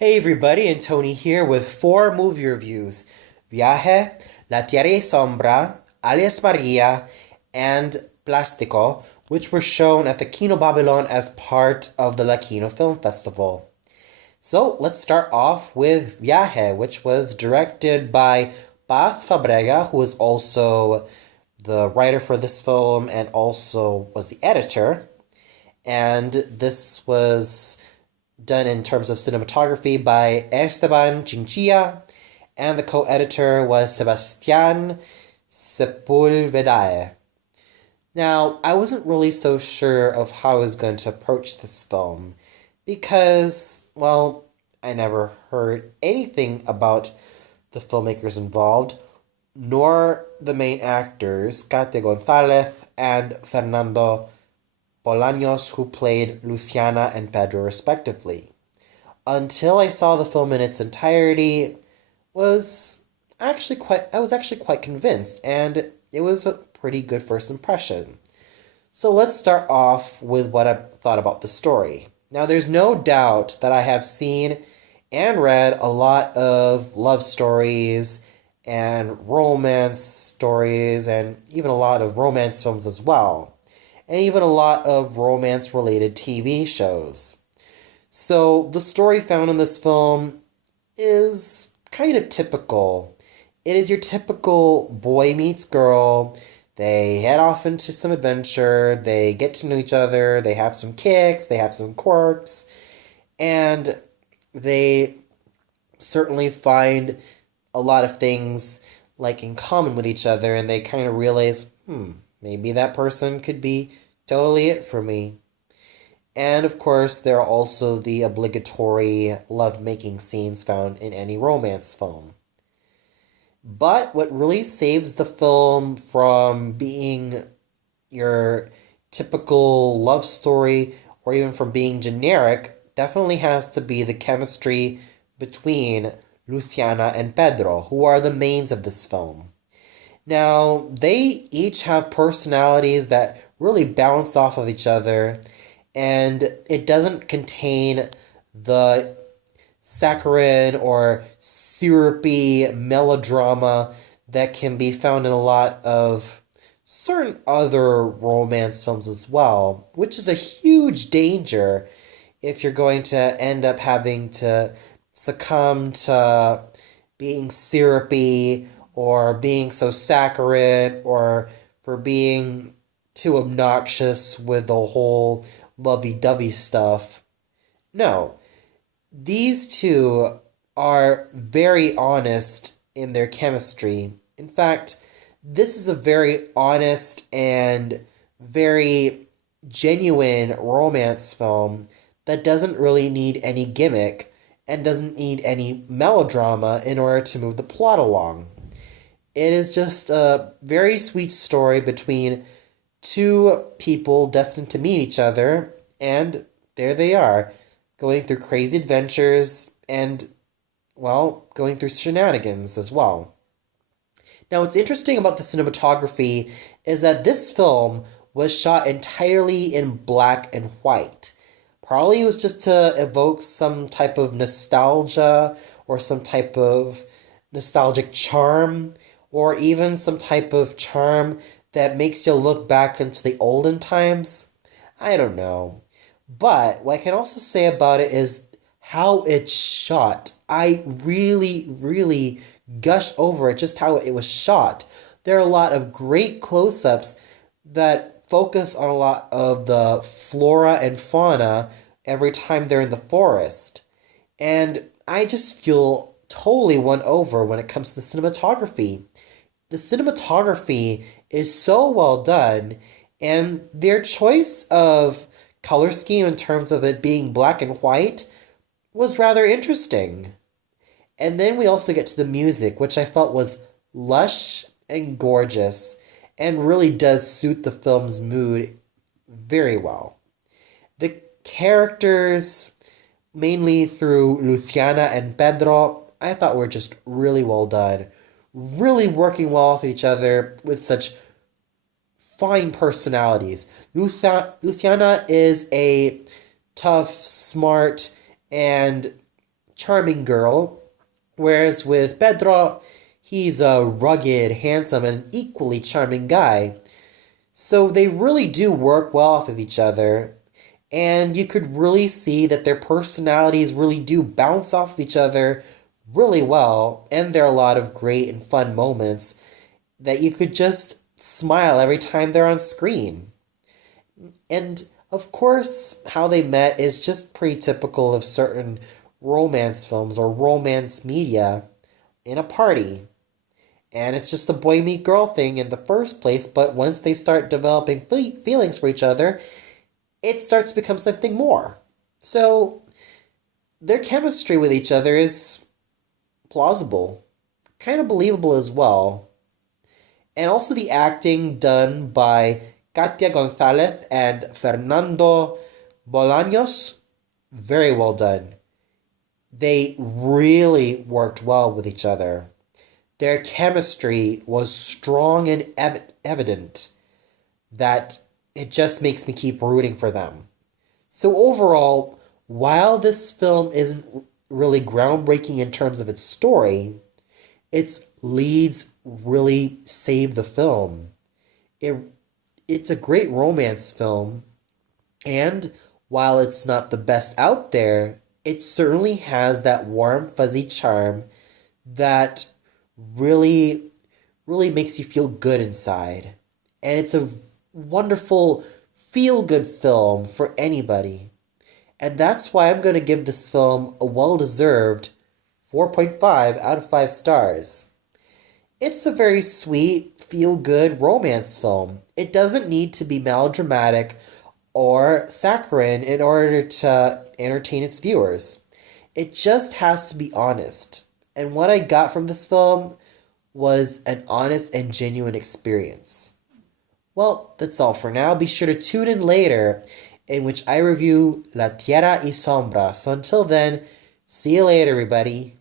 Hey everybody, and Tony here with four movie reviews. Viaje, La Tierra y Sombra, Alias Maria, and Plástico, which were shown at the Kino Babylon as part of the Latino Film Festival. So let's start off with Viaje, which was directed by Paz Fabrega, who is also the writer for this film and also was the editor. And this was done in terms of cinematography by Esteban Chinchilla, and the co-editor was Sebastián Sepúlveda. Now, I wasn't really so sure of how I was going to approach this film because, well, I never heard anything about the filmmakers involved, nor the main actors, Kate González and Fernando Bolaños, who played Luciana and Pedro respectively. Until I saw the film in its entirety, I was actually quite convinced, and it was a pretty good first impression. So let's start off with what I thought about the story. Now, there's no doubt that I have seen and read a lot of love stories and romance stories, and even a lot of romance films as well, and even a lot of romance-related TV shows. So the story found in this film is kind of typical. It is your typical boy meets girl. They head off into some adventure, they get to know each other, they have some kicks, they have some quirks, and they certainly find a lot of things like in common with each other, and they kind of realize, maybe that person could be totally it for me. And of course, there are also the obligatory love-making scenes found in any romance film. But what really saves the film from being your typical love story or even from being generic definitely has to be the chemistry between Luciana and Pedro, who are the mains of this film. Now, they each have personalities that really bounce off of each other, and it doesn't contain the saccharine or syrupy melodrama that can be found in a lot of certain other romance films as well, which is a huge danger if you're going to end up having to succumb to being syrupy or being so saccharine or for being too obnoxious with the whole lovey-dovey stuff. No, these two are very honest in their chemistry. In fact, this is a very honest and very genuine romance film that doesn't really need any gimmick and doesn't need any melodrama in order to move the plot along. It is just a very sweet story between two people destined to meet each other, and there they are, going through crazy adventures and, well, going through shenanigans as well. Now, what's interesting about the cinematography is that this film was shot entirely in black and white. Probably it was just to evoke some type of nostalgia or some type of nostalgic charm, or even some type of charm that makes you look back into the olden times. I don't know. But what I can also say about it is how it's shot. I really, really gush over it, just how it was shot. There are a lot of great close-ups that focus on a lot of the flora and fauna every time they're in the forest. And I just feel totally won over when it comes to the cinematography. The cinematography is so well done, and their choice of color scheme in terms of it being black and white was rather interesting. And then we also get to the music, which I felt was lush and gorgeous and really does suit the film's mood very well. The characters, mainly through Luciana and Pedro, I thought were just really well done, really working well with each other with such fine personalities. Luciana is a tough, smart, and charming girl, whereas with Pedro, he's a rugged, handsome, and equally charming guy. So they really do work well off of each other, and you could really see that their personalities really do bounce off of each other really well, and there are a lot of great and fun moments that you could just smile every time they're on screen. And of course, how they met is just pretty typical of certain romance films or romance media in a party. And it's just a boy meet girl thing in the first place, but once they start developing feelings for each other, it starts to become something more. So their chemistry with each other is plausible, kind of believable as well. And also the acting done by Katia Gonzalez and Fernando Bolaños, very well done. They really worked well with each other. Their chemistry was strong and evident that it just makes me keep rooting for them. So overall, while this film isn't really groundbreaking in terms of its story, its leads really save the film. It, it's a great romance film, and while it's not the best out there, it certainly has that warm, fuzzy charm that really, really makes you feel good inside. And it's a wonderful, feel good film for anybody. And that's why I'm going to give this film a well deserved 4.5 out of 5 stars. It's a very sweet, feel good romance film. It doesn't need to be melodramatic or saccharine in order to entertain its viewers. It just has to be honest. And what I got from this film was an honest and genuine experience. Well, that's all for now. Be sure to tune in later, in which I review La Tierra y Sombra. So until then, see you later, everybody.